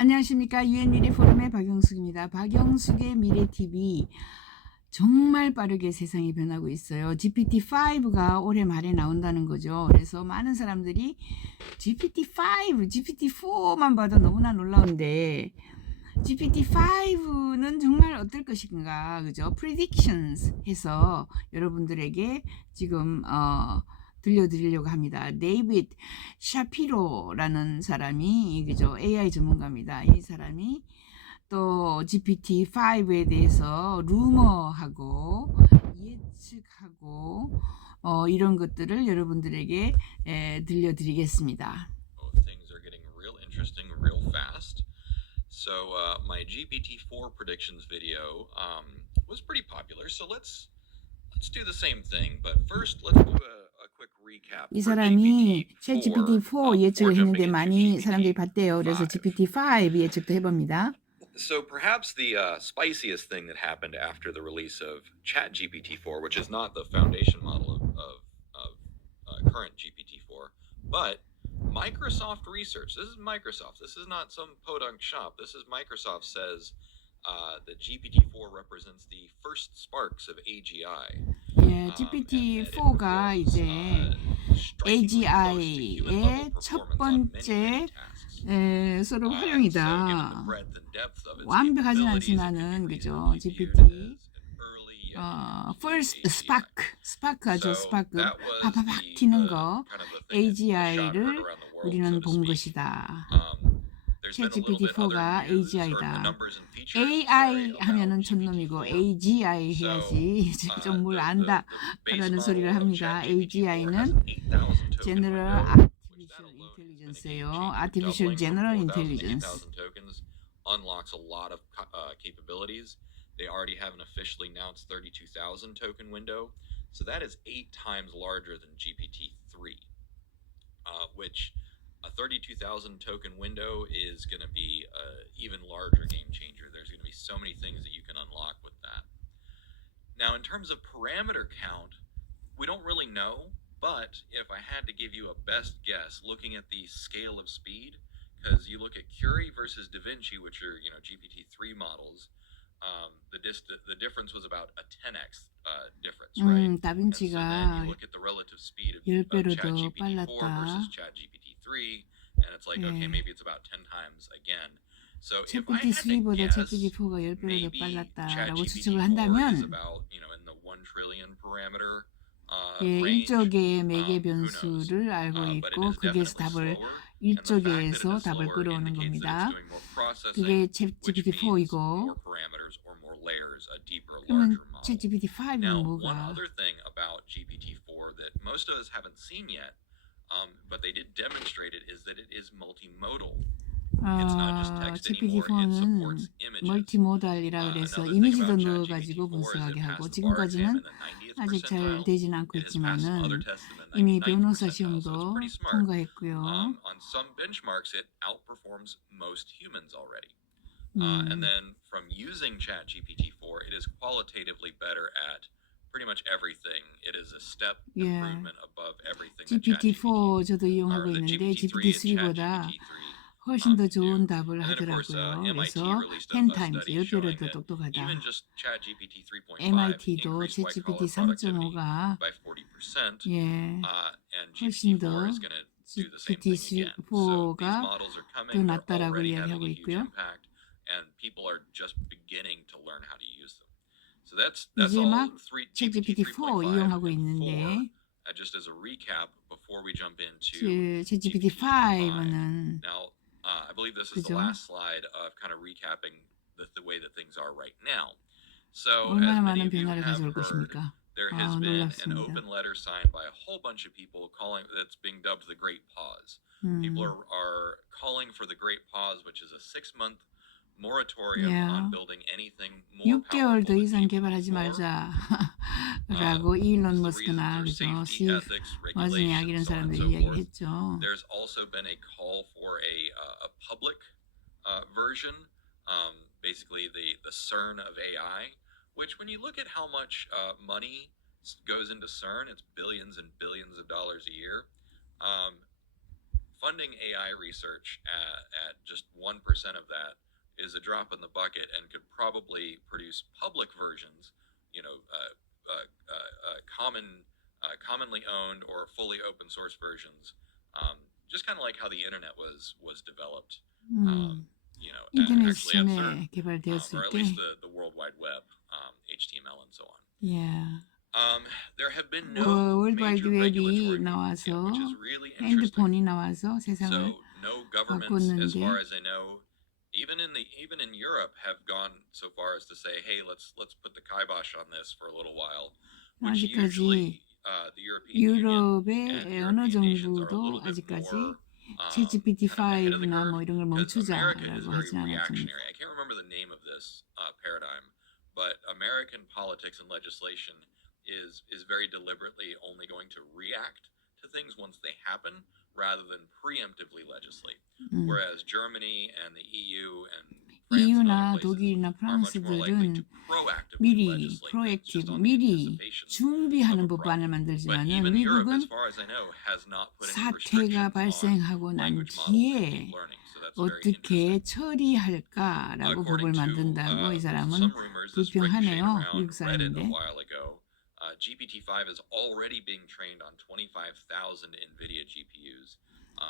안녕하십니까. 유엔미래 포럼의 박영숙입니다. 박영숙의 미래TV. 정말 빠르게 세상이 변하고 있어요. GPT5가 올해 말에 나온다는 거죠. 그래서 많은 사람들이 GPT5, GPT4만 봐도 너무나 놀라운데 GPT5는 정말 어떨 것인가, 그죠? Predictions 해서 여러분들에게 지금 들려드리려고 합니다. 데이빗 샤피로라는 사람이, 그죠? AI 전문가입니다. 이 사람이 또 GPT5에 대해서 루머하고 예측하고 이런 것들을 여러분들에게 들려드리겠습니다. Things are getting real interesting real fast. So my GPT-4 predictions video was pretty popular. So let's do the same thing. But first, let's do a quick recap. 이 사람이 챗GPT4 예측을 했는데 많이 사람들이 봤대요. 그래서 GPT5 예측도 해봅니다. So perhaps the spiciest thing that happened after the release of ChatGPT4, which is not the foundation model of current GPT-4, but Microsoft research. This is Microsoft. This is not some podunk shop. This is Microsoft says that GPT-4 represents the first sparks of AGI. 예, GPT-4가 이제 AGI의 첫 번째 서로 활용이다. 완벽하진 않지만은, 그죠? GPT first spark 아주 스파크 파파팍 튀는 거 AGI를 우리는 본 것이다. 챗GPT4가 AGI다. AI 하면은 촌놈이고 AGI 해야지 좀 뭘 안다 라는 소리를 합니다. AGI는 General Artificial Intelligence예요. Artificial General Intelligence. Unlocks a lot of capabilities. They already have an officially announced 32,000 token window, so that is 8 times larger than GPT-3, which a 32,000 token window is going to be an even larger game changer. There's going to be so many things that you can unlock with that. Now, in terms of parameter count, we don't really know, but if I had to give you a best guess, looking at the scale of speed, because you look at Curie versus Da Vinci, which are GPT-3 models, the difference was about a 10x difference, right? 다빈치가 And so then you look at the relative speed of 10배로 더 ChatGPT-4 빨랐다. versus ChatGPT-3, and it's like, okay, maybe it's about 10 times again. So if I had to GPT-3보다 guess, 챗GPT4가 10배로 더 maybe 빨랐다라고 추측을 ChatGPT-4 is 한다면, about, in the 1 trillion parameter 예, range. 1조 개의 매개 Who knows? 변수를 알고 But it 있고 is 거기에서 definitely 답을 slower. 1조 개에서 답을 끌어오는 겁니다. 그게 챗GPT4이고, 그러면 챗GPT5는 뭐가? One other thing about GPT-4 that most of us haven't seen yet, but they did demonstrate it, is that it is multimodal. GPT-4는 멀티모달이라 그래서 이미지도 넣어가지고 분석하게 하고, 지금까지는 아직 잘 되진 않고 있지만은 이미 변호사 시험도 통과했고요. On some benchmarks, it outperforms most humans already. And then from using ChatGPT4, it is qualitatively better at pretty much everything. It is a step improvement above everything. GPT-4 저도 이용하고 있는데 GPT-3보다 훨씬 더 좋은 답을 하더라고요. 그래서 10times, 10배로 더 똑똑하다. MIT도 챗GPT 3.5가 훨씬 더 GPT-4가 더 낫다라고 이야기하고 있고요. 이제 막 챗GPT4 이용하고 있는데 챗GPT5는 I believe this is the last slide of kind of recapping the way that things are right now. So, 얼마나 as many 많은 of you 변화를 have 가져올 heard, 것입니까? there has been an open letter signed by a whole bunch of people that's being dubbed the Great Pause. People are calling for the Great Pause, which is a 6-month moratorium on building anything more 6개월 더 powerful 이상 than 개발하지 GPT-4. 말자 라고 일론 머스크나, 그죠? 스티브 워즈니악 이런 사람들이 이야기를 했죠. There's also been a call for a public version, basically the CERN of AI, which when you look at how much money goes into CERN, it's billions and billions of dollars a year. funding AI research at just 1% of that is a drop in the bucket and could probably produce public versions, you know, commonly owned or fully open source versions, just kind of like how the internet was developed, you know, 인터넷 actually at 처음에 CERN, or 개발되었을 at 때, least the World Wide Web, HTML and so on. yeah. There have been no 월드와이드 major regulatory 웹이 movements yet, 나와서 which is really interesting. 핸드폰이 나와서 세상을 So no governments, as 바꿨는데, far as I know, even in Europe, have gone so far as to say, "Hey, let's put the kibosh on this for a little while," which usually 아직까지 the European Union and 유럽의 어느 European nations are a 정부도 little bit 아직까지 more kind of ahead of the 챗GPT5나 뭐 curve, 이런 걸 because America is 멈추자라고 very 하진 않았습니다. reactionary. I can't remember the name of this paradigm, but American politics and legislation is very deliberately only going to react to things once they happen rather than preemptively legislate. Whereas Germany and the EU and France and EU나 other places 독일이나 are much more likely to 프랑스들은 proactively 미리 legislate things just 프로액티브, on 미리 anticipation of 준비하는 a 법안을 problem. But 만들지만은 even Europe, as 미국은 far as I know, has not put any 사태가 restrictions on 발생하고 난 language models and 뒤에 deep learning. So that's very interesting. 어떻게 처리할까라고 법을 According to 만든다고 이 사람은 some rumors, this ricocheted 불평하네요. around 미국 Reddit a 사람인데. while ago. GPT-5 is already being trained on 25,000 NVIDIA GPUs.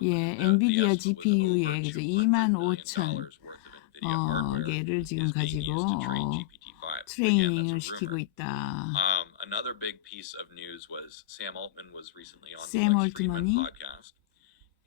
예, the 엔비디아 estimate was GPU에 over 그죠? $200 million 25,000 worth of NVIDIA hardware 개를 지금 is being 가지고 used to train GPT-5. Again, 트레이닝을 that's a 시키고 rumor. 있다. Another big piece of news was Sam Altman was recently on the 샘 Lex Fridman 올트먼이 podcast.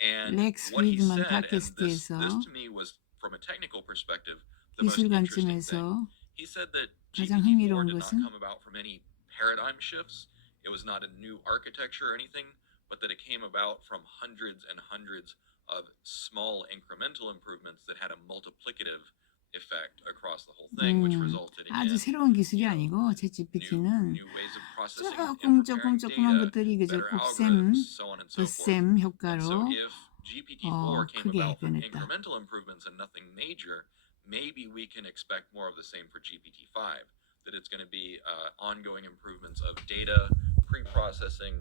And 렉스 what he 프리드먼 said, and this 팟캐스트에서 to me was, from a technical perspective, the most 기술 interesting thing. 관점에서 He said that 가장 GPT-4 흥미로운 did not 것은 come about from any paradigm shifts. It was not a new architecture or anything, but that it came about from hundreds and hundreds of small incremental improvements that had a multiplicative effect across the whole thing, which resulted in 아주 새로운 기술이 아니고 챗GPT는 new ways of processing and preparing 조그만 data, 것들이 그저 better 곱셈, algorithms, so on and so forth. 덧셈 And 효과로 so if GPT-4 came 크게 about from 변했다. incremental improvements and nothing major, maybe we can expect more of the same for GPT-5, that it's going to be ongoing improvements of data, pre-processing,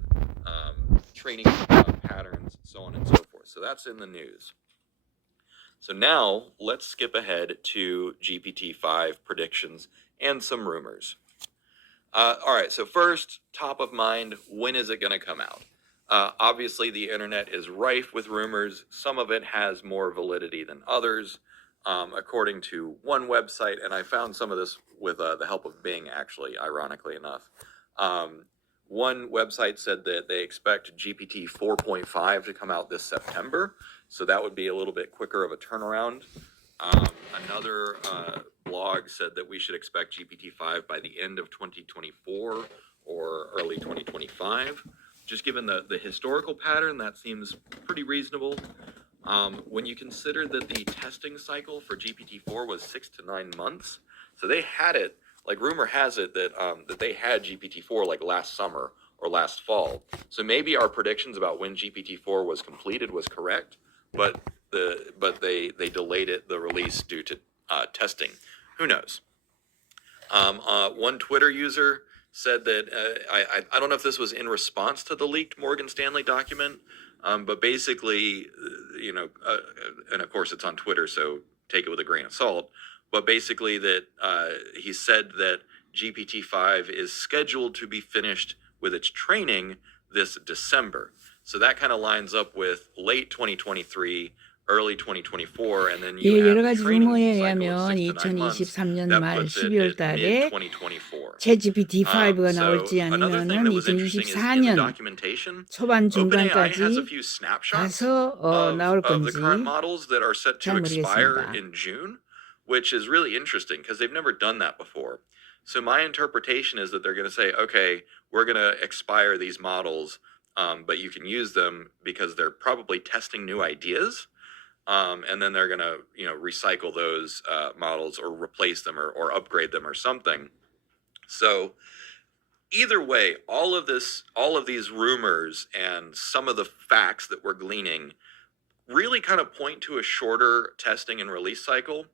training patterns, so on and so forth. So that's in the news. So now let's skip ahead to GPT-5 predictions and some rumors. All right, so first, top of mind, when is it going to come out? Obviously, the internet is rife with rumors. Some of it has more validity than others. According to one website, and I found some of this with the help of Bing, actually, ironically enough. One website said that they expect GPT 4.5 to come out this September, so that would be a little bit quicker of a turnaround. Another blog said that we should expect GPT-5 by the end of 2024 or early 2025. Just given the historical pattern, that seems pretty reasonable. When you consider that the testing cycle for GPT-4 was 6 to 9 months, so they had it, like rumor has it that that they had GPT-4 like last summer or last fall. So maybe our predictions about when GPT-4 was completed was correct, but they delayed the release due to testing. Who knows? One Twitter user said that I don't know if this was in response to the leaked Morgan Stanley document, but basically, and of course it's on Twitter, so take it with a grain of salt. But basically that he said that GPT-5 is scheduled to be finished with its training this December. So that kind of lines up with late 2023, early 2024, and then you 여러 add 가지 the training 루머에 cycle 의하면 of 6 to 9 months. 2023년 That 말 puts it 12월 at 달에 mid-2024. 챗GPT5가 So 나올지 another thing 아니면은 that was interesting is in the 2024년 documentation, 초반 OpenAI has a 중반까지 few snapshots 가서 나올 of the current 건지 models that are set to 잘 expire 모르겠습니다. in June, which is really interesting because they've never done that before. So my interpretation is that they're going to say, okay, we're going to expire these models, but you can use them because they're probably testing new ideas. And then they're going to, recycle those models or replace them or upgrade them or something. So either way, all of these rumors and some of the facts that we're gleaning really kind of point to a shorter testing and release cycle,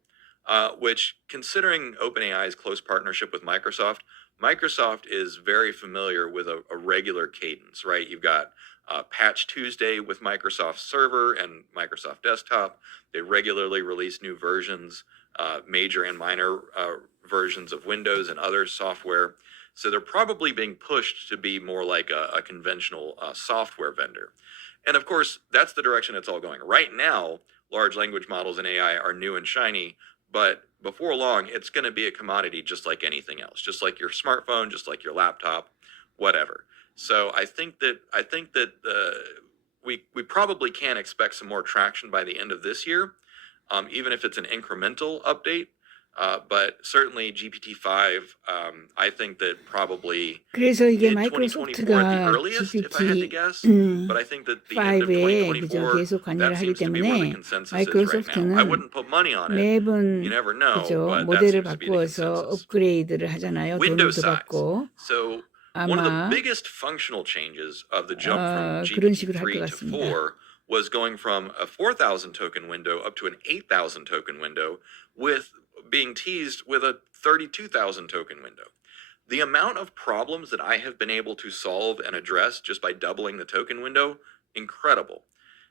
which, considering OpenAI's close partnership with Microsoft is very familiar with a regular cadence, right? You've got Patch Tuesday with Microsoft Server and Microsoft Desktop. They regularly release new versions, major and minor versions of Windows and other software. So they're probably being pushed to be more like a conventional software vendor. And of course, that's the direction it's all going. Right now, large language models and AI are new and shiny, but before long, it's going to be a commodity just like anything else, just like your smartphone, just like your laptop, whatever. So I think that we probably can expect some more traction by the end of this year, even if it's an incremental update. But certainly GPT-5, I think that probably 그래서 이게 mid-2024 at the 마이크로소프트가 earliest, if I had to guess. But I think that the end of GPT-5에 그죠 2024, 계속 관여를 that 하기 seems to be where the 때문에 consensus is right now. I 마이크로소프트는 wouldn't put money on it. 매번 You never know, 그죠 but that 모델을 seems to be the 바꾸어서 consensus. 업그레이드를 하잖아요. 돈을 Window 더 size. 받고 So one of the 아마 biggest functional changes of the jump from 그런 식으로 할 것 GPT-3 to 같습니다. 4 was going from a 4,000 token window up to an 8,000 token window, with being teased with a 32,000 token window. The amount of problems that I have been able to solve and address just by doubling the token window, incredible.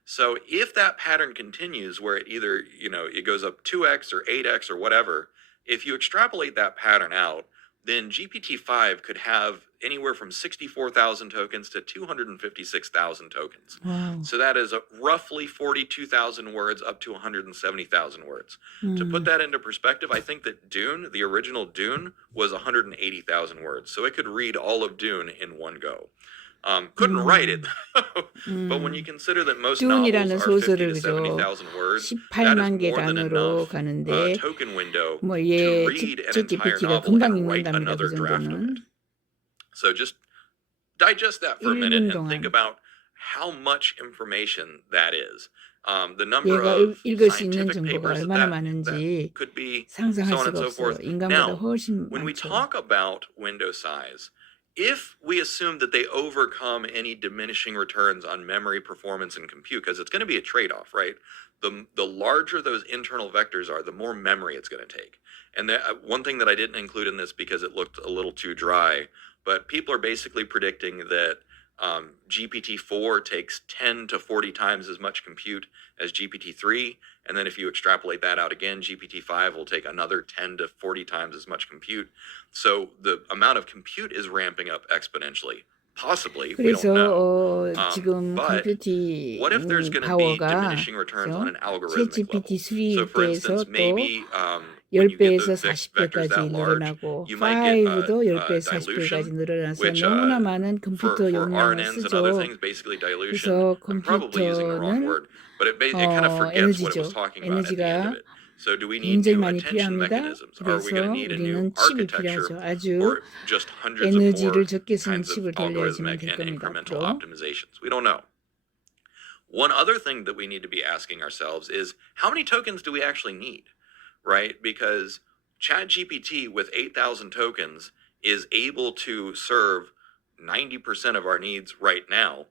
So if that pattern continues where it either, it goes up 2x or 8x or whatever, if you extrapolate that pattern out, then GPT-5 could have anywhere from 64,000 tokens to 256,000 tokens. 와우. So that is roughly 42,000 words up to 170,000 words. To put that into perspective, I think that Dune, the original Dune, was 180,000 words. So it could read all of Dune in one go. Couldn't write it, but when you consider that most novels 듀운이라는 are 50 소설을 to 그죠 70,000 words, that is 18만 개 more than 단어로 enough 가는데 token window 뭐 to 얘 read an entire 챗GPT가 novel 금방 and write 읽는답니다. another 그 draft of 정도는. it. So just digest that for a 1분 minute and think 동안 about how much information that is. The number 얘가 of 읽을 수 있는 scientific 정보가 papers 얼마나 that 많은지 could be, 상상할 so on and 수가 so 없어요. forth. 인간보다 Now, 훨씬 when we 많죠. talk about window size, if we assume that they overcome any diminishing returns on memory, performance, and compute, because it's going to be a trade-off, right? The larger those internal vectors are, the more memory it's going to take. And one thing that I didn't include in this because it looked a little too dry, but people are basically predicting that GPT-4 takes 10 to 40 times as much compute as GPT-3. And then if you extrapolate that out again, GPT-5 will take another 10 to 40 times as much compute. So the amount of compute is ramping up exponentially. Possibly, we don't know. 그래서 지금 But what if there's 컴퓨팅 going to be 파워가 diminishing returns on an algorithmic level? So for 챗GPT3에서 instance, 또 maybe when you get 10배에서 the vectors 40배까지 that large, 늘어나고 you might get 5도 10배에서 40배까지 dilution, 늘어나서 which 너무나 많은 for 컴퓨터 용량을 RNNs and other 쓰죠. things, basically dilution. 그래서 I'm probably using the wrong 컴퓨터는 word, but it kind of forgets what it was 에너지죠. talking about at the end of 에너지가 it. So do we need 굉장히 new 많이 attention 필요합니다. mechanisms? Are we going to 그래서 need a new 우리는 칩이 architecture 필요하죠. 아주 or just hundreds of more 에너지를 적게 쓰는 kinds of 칩을 돌려야지만 algorithmic 될 and 겁니다. incremental 앞으로. optimizations? We don't know. One other thing that we need to be asking ourselves is how many tokens do we actually need, right? Because ChatGPT with 8,000 tokens is able to serve 90% of our needs right now.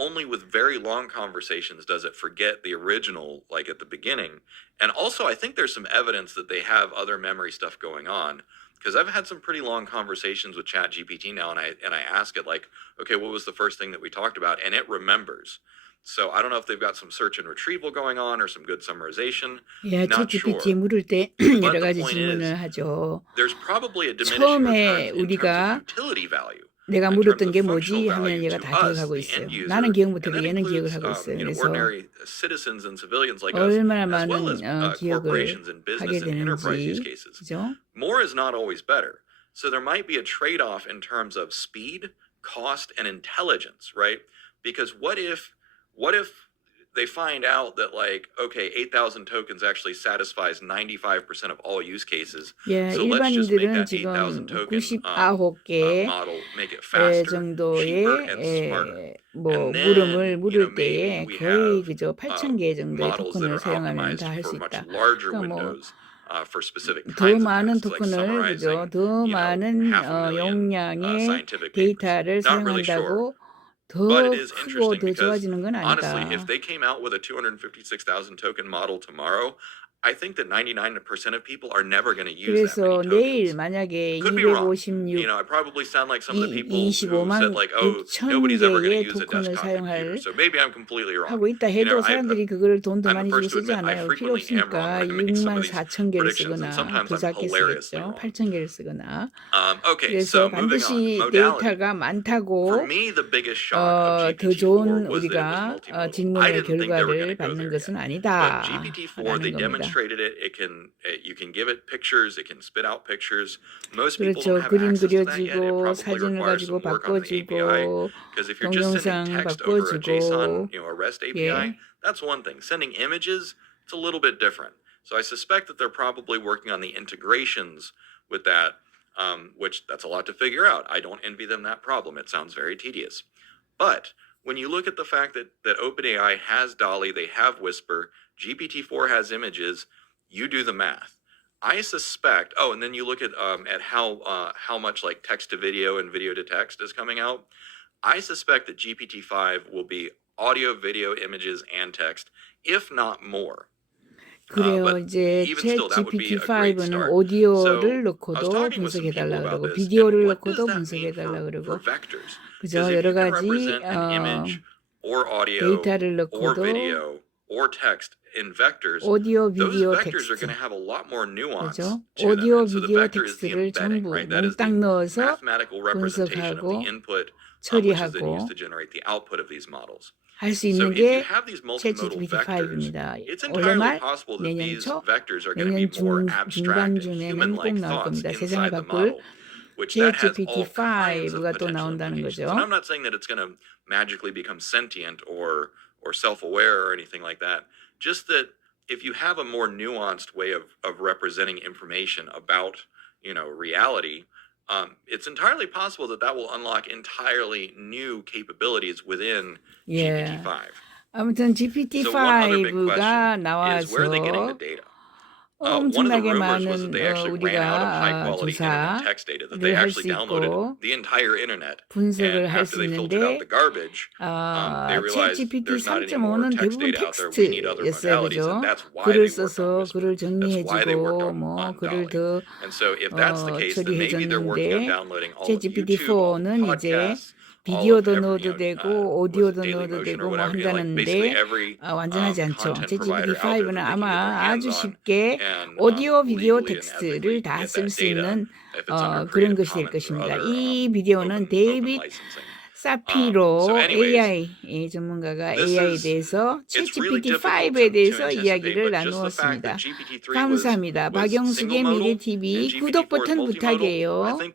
Only with very long conversations does it forget the original, like at the beginning. And also, I think there's some evidence that they have other memory stuff going on. Because I've had some pretty long conversations with ChatGPT now, and I ask it like, okay, what was the first thing that we talked about? And it remembers. So I don't know if they've got some search and retrieval going on or some good summarization. 예, Not sure. 챗GPT에 물을 때 But 여러 the 가지 point 질문을 is, 하죠. there's probably a diminishing 처음에 returns in terms 우리가 of utility value. 내가 In terms 물었던 of 게 functional 뭐지 하면 value 얘가 to 다 us, 기억하고 the 있어요. end user, 나는 기억 and 못해도 that 얘는 기억을 includes 하고 있어요. 그래서 ordinary citizens and civilians like us, 얼마나 as well as 많은 기억을 corporations and 하게 business and enterprise use 되는지 cases. 그죠? More is not always better. So there might be a trade-off in terms of speed, cost, and intelligence, right? Because what if they find out that like, okay, 8,000 tokens actually satisfies 95% of all use cases. 예, So let's just make 일반인들은 that 지금 8,000 token 99개 model, make it faster, cheaper, and smarter. 정도의 뭐 And then, 물음을 물을 maybe 때에 we 거의 have 그저 8,000개 정도의 models that 토큰을 are 사용하면 optimized 다 할 for 수 much 있다. larger 그러니까 뭐 windows for specific 더 kinds of 많은 tasks, like 토큰을 그죠? summarizing, 더 많은 500,000 용량의 scientific papers. 데이터를 Not really sure. 사용한다고 But 더 it is 크고 interesting 더 because 좋아지는 건 honestly, 아니다. if they came out with a 256,000 token model tomorrow, I think that 99% of people are never going to use that 그래서 many 내일 tokens. 만약에 Could be wrong. 256 I probably sound like some of the people who 25만 said like, oh, nobody's ever going to use a 6,000개의 토큰을 desktop computer. 사용할 So maybe I'm completely wrong. 하고 있다 해도 사람들이 그거를 돈 더 I'm the 많이 주고 first to 쓰지 admit I 않아요. 필요 frequently am wrong 없으니까 when I make some 6만 of these 4천 개를 predictions, and 쓰거나 sometimes 더 I'm 작게 hilariously 쓰겠죠. wrong. 8천 개를 쓰거나. Okay, so 그래서 moving on. 반드시 Modality. 데이터가 For 많다고 me, the biggest shock of 더 GPT-4 좋은 was that it was 우리가 multimodal. I 질문의 didn't think they were 결과를 going to go 받는 there 것은 yet. 아니다. But GPT-4, they 라는 겁니다. demonstrated it. You can give it pictures. It can spit out pictures. Most people 그렇죠. don't have 그림 access to that yet. It 그려주고 probably 사진을 requires 가지고 some work on the API. 바꿔주고 Because if you're just sending 동영상 text over a JSON, 바꿔주고 a REST API, 예. that's one thing. Sending images, it's a little bit different. So I suspect that they're probably working on the integrations with that, which that's a lot to figure out. I don't envy them that problem. It sounds very tedious. But when you look at the fact that OpenAI has DALL-E, they have Whisper, GPT-4 has images, you do the math. I suspect. Oh, and then you look at how much like text to video and video to text is coming out. I suspect that GPT-5 will be audio, video, images, and text, if not more. 그래요. 이제 챗GPT5는 오디오를 넣고도 분석해달라 그러고 비디오를 넣고도 분석해달라 그러고 그죠. 여러 가지 데이터를 넣고도 오디오 비디오 텍스트 그죠. 오디오 비디오 텍스트를 전부 몽땅 넣어서 분석하고 처리하고 할 수 있는 게 챗GPT5입니다. 올해 말, 내년 초, 내년 중반쯤에는 꼭 나올 겁니다. 세상을 바꿀 챗GPT5가 또 나온다는 거죠. I'm not saying that it's going to magically become sentient or self-aware or anything like that. Just that if you have a more nuanced way of representing information about, reality, it's entirely possible that will unlock entirely new capabilities within GPT-5. 아무튼 GPT-5가 나와서 엄청나게 많은 우리가 조사를 할 수 있고 분석을 할 수 있는데 챗GPT 3.5는 대부분 텍스트였어요. 그죠? 글을 써서 글을 정리해주고 뭐 글을 더 처리해줬는데 챗GPT4는 이제 비디오도 넣어도 되고 오디오도 넣어도 되고 뭐 한다는데 완전하지 않죠. 챗GPT5는 아마 아주 쉽게 오디오 비디오 텍스트를 다 쓸 수 있는 그런 것이 될 것입니다. 이 비디오는 데이빗 사피로 AI 전문가가 AI에 대해서 챗GPT5에 대해서 이야기를 나누었습니다. 감사합니다. 박영숙의 미래TV 구독 버튼 부탁이에요. 네.